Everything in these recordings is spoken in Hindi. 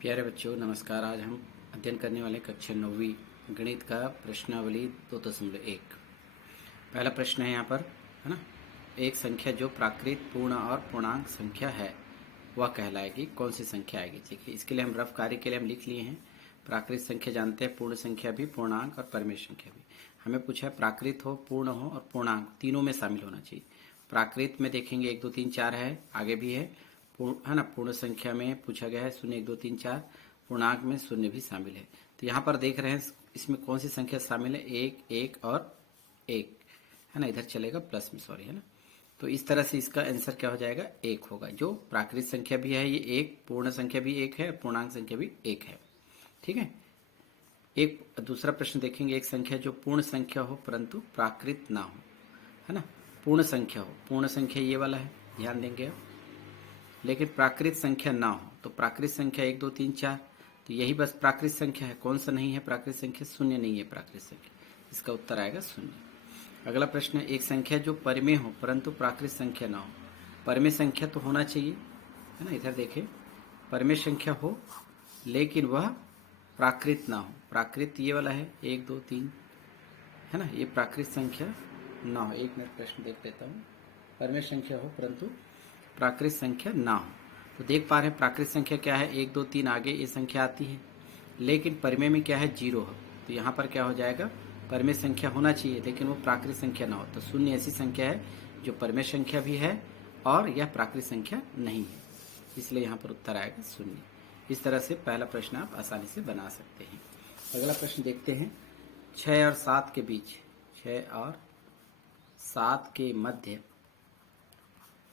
प्यारे बच्चों नमस्कार। आज हम अध्ययन करने वाले कक्षा 9वीं गणित का प्रश्नावली 2.1। पहला प्रश्न है यहाँ पर, है ना। एक संख्या जो प्राकृत पूर्ण और पूर्णांक संख्या है वह कहलाएगी, कौन सी संख्या आएगी। देखिए, इसके लिए हम रफ कार्य के लिए हम लिख लिए हैं। प्राकृत संख्या जानते हैं, पूर्ण संख्या भी, पूर्णांक और परिमेय संख्या भी। हमें पूछा है प्राकृत हो, पूर्ण हो और पूर्णांक तीनों में शामिल होना चाहिए। प्राकृत में देखेंगे 1 2 3 4 है, आगे भी है ना। पूर्ण संख्या में पूछा गया है 0 1 2 3 4, पूर्णांक में 0 भी शामिल है। तो यहाँ पर देख रहे हैं इसमें कौन सी संख्या शामिल है, 1 1 और 1, है ना। इधर चलेगा प्लस में, सॉरी, है ना। तो इस तरह से इसका आंसर क्या हो जाएगा, 1 होगा। जो प्राकृत संख्या भी है ये 1, पूर्ण संख्या भी 1 है, पूर्णांक संख्या भी 1 है। ठीक है। एक दूसरा प्रश्न देखेंगे, एक संख्या जो पूर्ण संख्या हो परंतु प्राकृत ना हो, है ना। पूर्ण संख्या हो, पूर्ण संख्या ये वाला है, ध्यान देंगे आप। लेकिन प्राकृत संख्या ना हो, तो प्राकृत संख्या 1 2 3 4, तो यही बस प्राकृत संख्या है। कौन सा नहीं है प्राकृत संख्या, 0 नहीं है प्राकृत संख्या। इसका उत्तर आएगा 0। अगला प्रश्न है, एक संख्या जो परिमेय हो परंतु प्राकृत संख्या ना हो। परिमेय संख्या तो होना चाहिए, है ना। इधर देखें, परिमेय संख्या हो लेकिन वह प्राकृत ना हो। प्राकृत ये वाला है 1 2 3, है ना। ये प्राकृत संख्या ना हो। एक मिनट प्रश्न देख लेता हूँ। परिमेय संख्या हो परंतु प्राकृत संख्या ना हो। तो देख पा रहे हैं प्राकृत संख्या क्या है, 1 2 3 आगे ये संख्या आती है, लेकिन परिमेय में क्या है, 0 है। तो यहाँ पर क्या हो जाएगा, परिमेय संख्या होना चाहिए लेकिन वो प्राकृत संख्या ना हो। तो 0 ऐसी संख्या है जो परिमेय संख्या भी है और यह प्राकृत संख्या नहीं है, इसलिए यहाँ पर उत्तर आएगा 0। इस तरह से पहला प्रश्न आप आसानी से बना सकते हैं। अगला प्रश्न देखते हैं, 6 और 7 के बीच, 6 और 7 के मध्य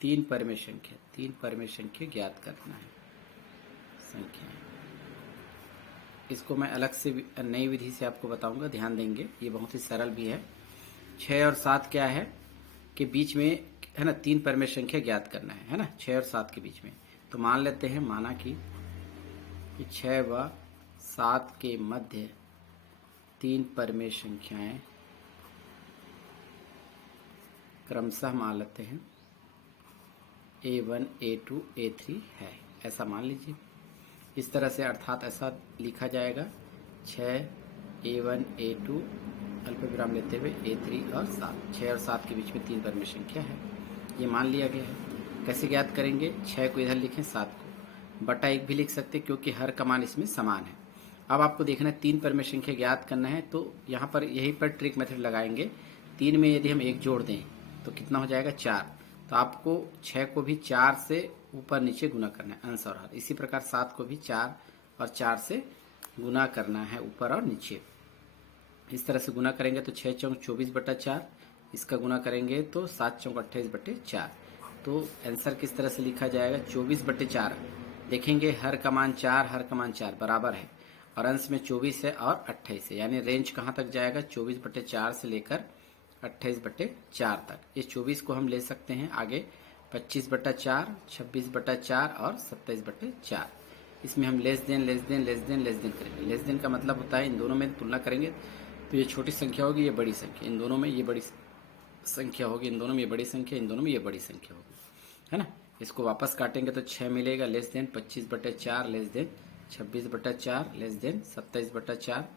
3 परिमेय संख्या ज्ञात करना है। संख्या इसको मैं अलग से नई विधि से आपको बताऊंगा, ध्यान देंगे। ये बहुत ही सरल भी है। 6 और 7 क्या है कि बीच में, है ना, 3 परिमेय संख्या ज्ञात करना है ना। 6 और 7 के बीच में तो मान लेते हैं, माना कि 6 व 7 के मध्य 3 परिमेय संख्याएं क्रमशः मान लेते हैं A1 A2 A3 है, ऐसा मान लीजिए। इस तरह से अर्थात ऐसा लिखा जाएगा, 6 A1 A2 अल्पविराम लेते हुए A3 और 7। 6 और 7 के बीच में 3 परिमेय संख्या है, ये मान लिया गया है। कैसे ज्ञात करेंगे, 6 को इधर लिखें, 7 को बटा 1 भी लिख सकते क्योंकि हर का मान इसमें समान है। अब आपको देखना है 3 परिमेय संख्या ज्ञात करना है, तो यहाँ पर यहीं पर ट्रिक मेथड लगाएंगे। 3 में यदि हम 1 जोड़ दें तो कितना हो जाएगा, 4। तो आपको 6 को भी 4 से ऊपर नीचे गुना करना है, अंश और हर। इसी प्रकार 7 को भी 4 और 4 से गुना करना है, ऊपर और नीचे। इस तरह से गुना करेंगे तो 6 चौक 24/4, इसका गुना करेंगे तो 7 चौक 28/4। तो आंसर किस तरह से लिखा जाएगा, 24/4। देखेंगे हर का मान 4, हर का मान 4 बराबर है और अंश में 24 है और 28 है, यानी रेंज कहाँ तक जाएगा, 24/4 से लेकर 28/4 तक। इस 24 को हम ले सकते हैं आगे 25/4, 26/4 और 27/4। इसमें हम लेस देन करेंगे। लेस देन का मतलब होता है इन दोनों में तुलना करेंगे तो ये छोटी संख्या होगी, ये बड़ी संख्या, इन दोनों में ये बड़ी संख्या होगी, इन दोनों में ये बड़ी संख्या, इन दोनों में ये बड़ी संख्या होगी, है ना। इसको वापस काटेंगे तो 6 मिलेगा, less than 25/4, less than 26/4, less than 27/4,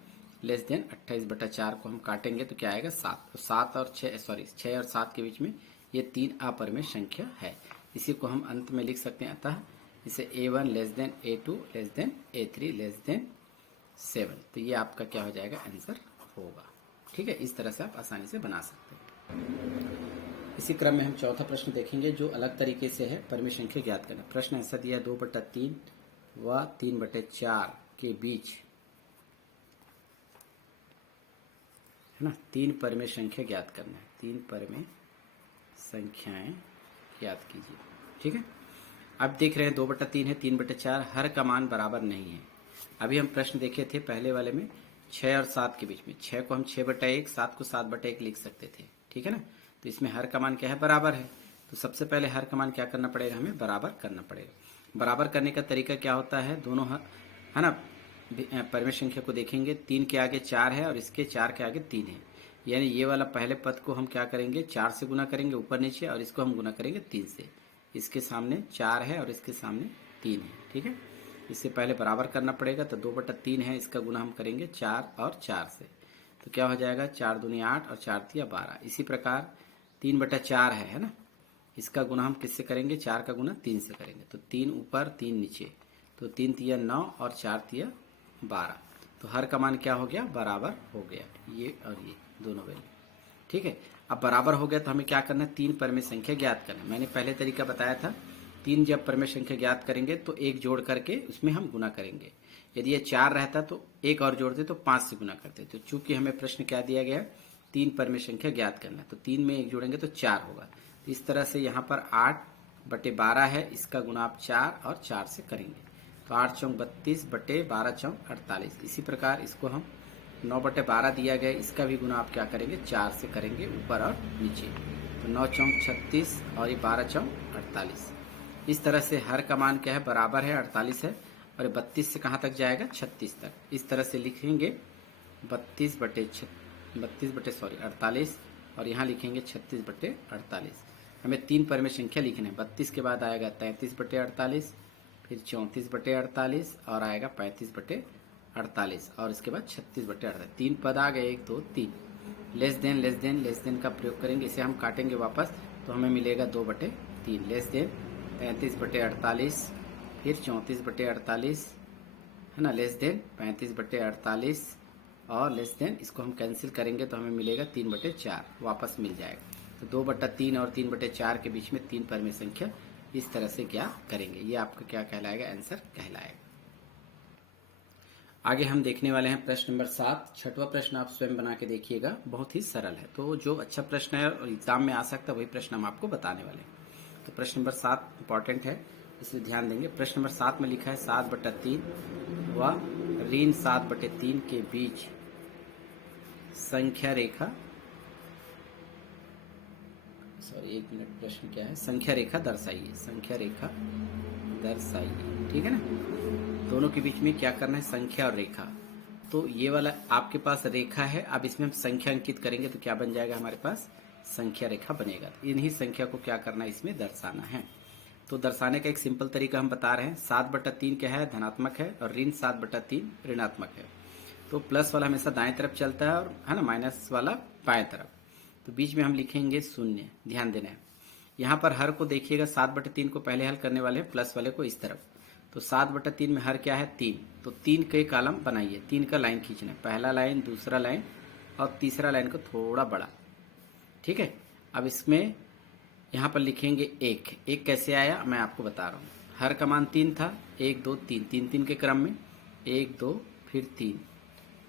less than 28/4 को हम काटेंगे तो क्या आएगा, 7। तो 7 और 7 के बीच में ये 3 अपरिमेय संख्या है। इसी को हम अंत में लिख सकते हैं, अतः इसे A1 less than A2 less than A3 less than 7। तो ये आपका क्या हो जाएगा, आंसर होगा। ठीक है, इस तरह से आप आसानी से बना सकते हैं। इसी क्रम में हम चौथा प्रश्न देखेंगे जो अलग तरीके से है, परिमेय संख्या ज्ञात करना। प्रश्न ऐसा दिया, 2/3 व 3/4 के बीच, है ना, 3 परिमेय संख्या ज्ञात करना है। 3 परिमेय संख्याएं ज्ञात कीजिए। ठीक है। अब देख रहे हैं 2/3 है, 3/4, हर का मान बराबर नहीं है। अभी हम प्रश्न देखे थे पहले वाले में 6 और 7 के बीच में, 6 को हम 6/1, 7 को 7/1 लिख सकते थे, ठीक है ना। तो इसमें हर का मान क्या है, बराबर है। तो सबसे पहले हर का मान क्या करना पड़ेगा, हमें बराबर करना पड़ेगा। बराबर करने का तरीका क्या होता है, दोनों है ना, परिमेय संख्या को देखेंगे, 3 के आगे 4 है और इसके 4 के आगे 3 है, यानी ये वाला पहले पद को हम क्या करेंगे, 4 से गुना करेंगे ऊपर नीचे, और इसको हम गुना करेंगे 3 से। इसके सामने 4 है और इसके सामने 3 है, ठीक है। इससे पहले बराबर करना पड़ेगा, तो 2/3 है, इसका गुना हम करेंगे 4 और 4 से, तो क्या हो जाएगा 4 दूनी 8 और 4 तिया 12। इसी प्रकार 3/4 है ना, इसका गुना हम किससे करेंगे, 4 का गुना 3 से करेंगे, तो 3 ऊपर 3 नीचे, तो 3 तिया 9 और 4 तिया 12। तो हर का मान क्या हो गया, बराबर हो गया, ये और ये दोनों वैल्यू। ठीक है, अब बराबर हो गया तो हमें क्या करना है, 3 परमेय संख्या ज्ञात करना है। मैंने पहले तरीका बताया था, 3 जब परमेय संख्या ज्ञात करेंगे तो एक जोड़ करके उसमें हम गुना करेंगे। यदि ये 4 रहता तो एक और जोड़ते तो 5 से गुना करते। तो चूंकि हमें प्रश्न क्या दिया गया, 3 परमेय संख्या ज्ञात करना है, तो 3 में एक जोड़ेंगे तो 4 होगा। तो इस तरह से यहाँ पर 8/12 है, इसका गुना आप 4 और 4 से करेंगे, तो 8 चौक 32/12 चौक 48। इसी प्रकार इसको हम 9/12 दिया गया, इसका भी गुना आप क्या करेंगे, 4 से करेंगे ऊपर और नीचे, तो 9 चौक 36 और ये 12 चौक 48। इस तरह से हर का मान क्या है, बराबर है 48 है, और 32 से कहाँ तक जाएगा, 36 तक। इस तरह से लिखेंगे 48 और यहाँ लिखेंगे 36/48। हमें 3 परमेय संख्या लिखना है। 32 के बाद आएगा 33/48, फिर 34/48 और आएगा 35/48 और इसके बाद 36/48। 3 पद आ गए, 1 2 3। लेस देन का प्रयोग करेंगे, इसे हम काटेंगे वापस तो हमें मिलेगा 2/3। लेस देन 35/48, फिर 34/48 है ना, लेस देन 35/48 और लेस देन इसको हम कैंसिल करेंगे तो हमें मिलेगा 3/4 वापस मिल जाएगा। तो 2/3 और 3/4 के बीच में 3 परमेय संख्या इस तरह से क्या करेंगे, ये आपका क्या कहलाएगा, आंसर कहलाएगा। आगे हम देखने वाले हैं प्रश्न नंबर 7। छठवां प्रश्न आप स्वयं बना के देखिएगा, बहुत ही सरल है, तो जो अच्छा प्रश्न है और एग्जाम में आ सकता है वही प्रश्न हम आपको बताने वाले हैं। तो प्रश्न नंबर 7 इंपॉर्टेंट है, इसलिए ध्यान देंगे। प्रश्न नंबर 7 में लिखा है 7/3 व ऋण 7/3 के बीच संख्या रेखा, सॉरी 1 मिनट, प्रश्न क्या है, संख्या रेखा दर्शाइए, संख्या रेखा दर्शाइए। ठीक है ना, दोनों के बीच में क्या करना है, संख्या और रेखा। तो ये वाला आपके पास रेखा है, अब इसमें हम संख्या अंकित करेंगे तो क्या बन जाएगा, हमारे पास संख्या रेखा बनेगा। इन्हीं संख्या को क्या करना है, इसमें दर्शाना है। तो दर्शाने का एक सिंपल तरीका हम बता रहे हैं। 7/3 क्या है, धनात्मक है, और ऋण 7/3 ऋणात्मक है। तो प्लस वाला हमेशा दाएं तरफ चलता है, और है ना माइनस वाला बाएं तरफ। तो बीच में हम लिखेंगे 0, ध्यान देना है। यहाँ पर हर को देखिएगा, 7/3 को पहले हल करने वाले हैं, प्लस वाले को इस तरफ। तो 7/3 में हर क्या है, 3, तो 3 के कॉलम बनाइए, 3 का लाइन खींचना है, पहला लाइन, दूसरा लाइन और तीसरा लाइन को थोड़ा बड़ा। ठीक है, अब इसमें यहाँ पर लिखेंगे 1 कैसे आया मैं आपको बता रहा हूँ। हर का मान 3 था, 1 2 3, 3 के क्रम में 1 2 फिर 3,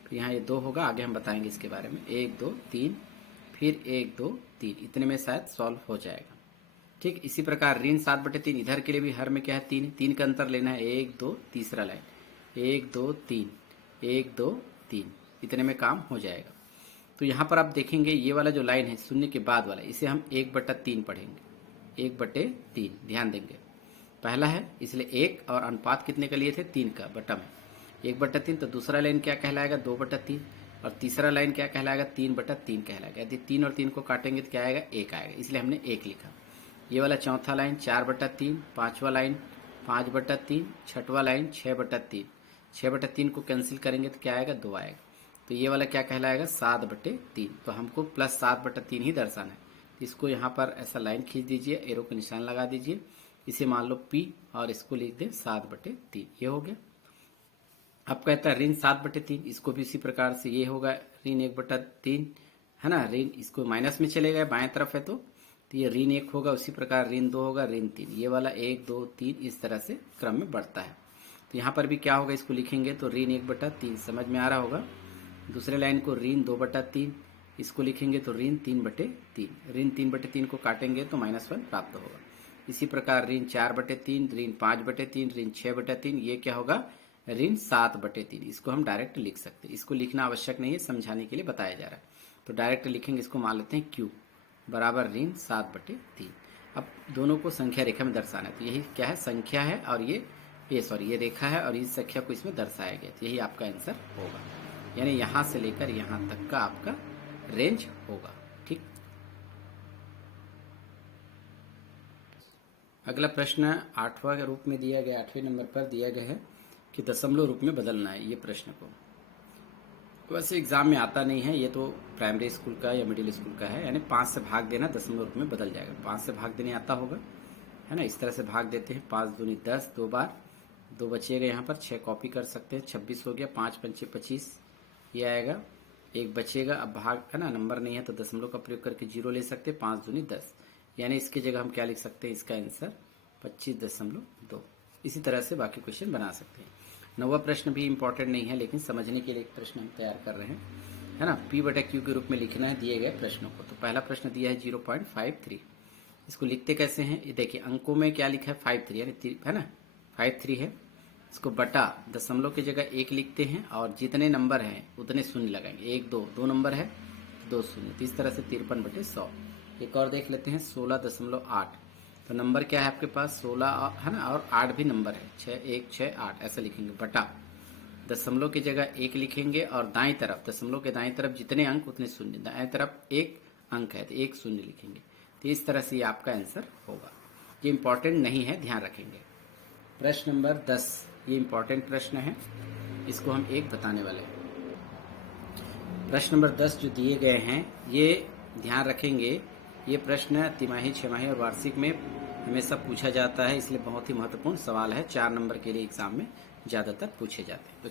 तो यहाँ ये 2 होगा, आगे हम बताएंगे इसके बारे में। 1 2 3 फिर 1 2 3, इतने में शायद सॉल्व हो जाएगा। ठीक, इसी प्रकार ऋण 7/3 इधर के लिए भी हर में क्या है, 3 का अंतर लेना है, 1 2 तीसरा लाइन, 1 2 3 1 2 3, इतने में काम हो जाएगा। तो यहाँ पर आप देखेंगे ये वाला जो लाइन है 0 के बाद वाला, इसे हम 1/3 पढ़ेंगे, 1/3 ध्यान देंगे, पहला है इसलिए 1 और अनुपात कितने का लिए थे, 3 का, बटा में 1/3। तो दूसरा लाइन क्या कहलाएगा, 2/3, और तीसरा लाइन क्या कहलाएगा, 3/3 कहलाएगा। यदि 3 और 3 को काटेंगे तो क्या आएगा, 1 आएगा, इसलिए हमने 1 लिखा। ये वाला चौथा लाइन 4/3, पांचवा लाइन 5/3, छठवा लाइन 6/3, 6/3 को कैंसिल करेंगे तो क्या आएगा, 2 आएगा। तो ये वाला क्या कहलाएगा, 7/3। तो हमको प्लस 7/3 ही दर्शाना है। इसको यहाँ पर ऐसा लाइन खींच दीजिए, एरो का निशान लगा दीजिए, इसे मान लो P और इसको लिख दें 7/3, ये हो गया। अब कहता है ऋण 7/3, इसको भी इसी प्रकार से ये होगा ऋण 1/3 है ना, ऋण इसको माइनस में चलेगा, बाएं तरफ है तो ये ऋण 1 होगा, उसी प्रकार ऋण 2 होगा, ऋण 3, ये वाला 1 2 3 इस तरह से क्रम में बढ़ता है। तो यहाँ पर भी क्या होगा, इसको लिखेंगे तो ऋण 1/3, समझ में आ रहा होगा। दूसरे लाइन को ऋण 2/3, इसको लिखेंगे तो ऋण 3/3, ऋण 3/3 को काटेंगे तो -1 प्राप्त होगा। इसी प्रकार ऋण 4/3, ऋण 5/3, ऋण 6/3, ये क्या होगा, ऋण 7/3। इसको हम डायरेक्ट लिख सकते हैं, इसको लिखना आवश्यक नहीं है, समझाने के लिए बताया जा रहा है। तो डायरेक्ट लिखेंगे, इसको मान लेते हैं Q बराबर ऋण 7/3। अब दोनों को संख्या रेखा में दर्शाना है, तो यही क्या है, संख्या है, और ये रेखा है, और इस संख्या को इसमें दर्शाया गया, तो यही आपका आंसर होगा। यानी यहाँ से लेकर यहाँ तक का आपका रेंज होगा। ठीक, अगला प्रश्न 8वां के रूप में दिया गया, 8वें नंबर पर दिया गया है कि दशमलव रूप में बदलना है ये प्रश्न को। वैसे एग्जाम में आता नहीं है, ये तो प्राइमरी स्कूल का या मिडिल स्कूल का है, यानी 5 से भाग देना दशमलव रूप में बदल जाएगा। 5 से भाग देने आता होगा, है ना। इस तरह से भाग देते हैं, 5 दूनी 10, 2 बार, 2 बचेगा यहाँ पर, 6 कॉपी कर सकते हैं, 26 हो गया, 5 पंचे 25 ये आएगा, 1 बचेगा। अब भाग, है ना, नंबर नहीं है तो दशमलव का प्रयोग करके 0 ले सकते हैं, 5 दूनी 10, यानी इसकी जगह हम क्या लिख सकते हैं, इसका आंसर 25.2। इसी तरह से बाकी क्वेश्चन बना सकते हैं। 9वां प्रश्न भी इंपॉर्टेंट नहीं है, लेकिन समझने के लिए एक प्रश्न हम तैयार कर रहे हैं, है ना। P/Q के रूप में लिखना है दिए गए प्रश्नों को। तो पहला प्रश्न दिया है 0.53, इसको लिखते कैसे हैं, ये देखिए अंकों में क्या लिखा है 53, यानी है ना 53 है। इसको बटा दशमलव की जगह 1 लिखते हैं और जितने नंबर हैं उतने शून्य लगाएंगे। 1 2 नंबर है, 2 शून्य, तो इस तरह से 53/100। एक और देख लेते हैं 16.8, तो नंबर क्या है आपके पास 16, है ना, और 8 भी नंबर है, 6 1 6 8 ऐसा लिखेंगे। बटा दशमलव की जगह 1 लिखेंगे और दाईं तरफ, दशमलव के दाईं तरफ जितने अंक उतने शून्य, दाईं तरफ 1 अंक है तो 1 शून्य लिखेंगे। तो इस तरह से ये आपका आंसर होगा। ये इंपॉर्टेंट नहीं है, ध्यान रखेंगे। प्रश्न नंबर 10, ये इंपॉर्टेंट प्रश्न है, इसको हम एक बताने वाले हैं। प्रश्न नंबर 10 जो दिए गए हैं ये ध्यान रखेंगे, ये प्रश्न तिमाही, छमाही और वार्षिक में हमेशा पूछा जाता है, इसलिए बहुत ही महत्वपूर्ण सवाल है। 4 नंबर के लिए एग्जाम में ज्यादातर पूछे जाते हैं। तो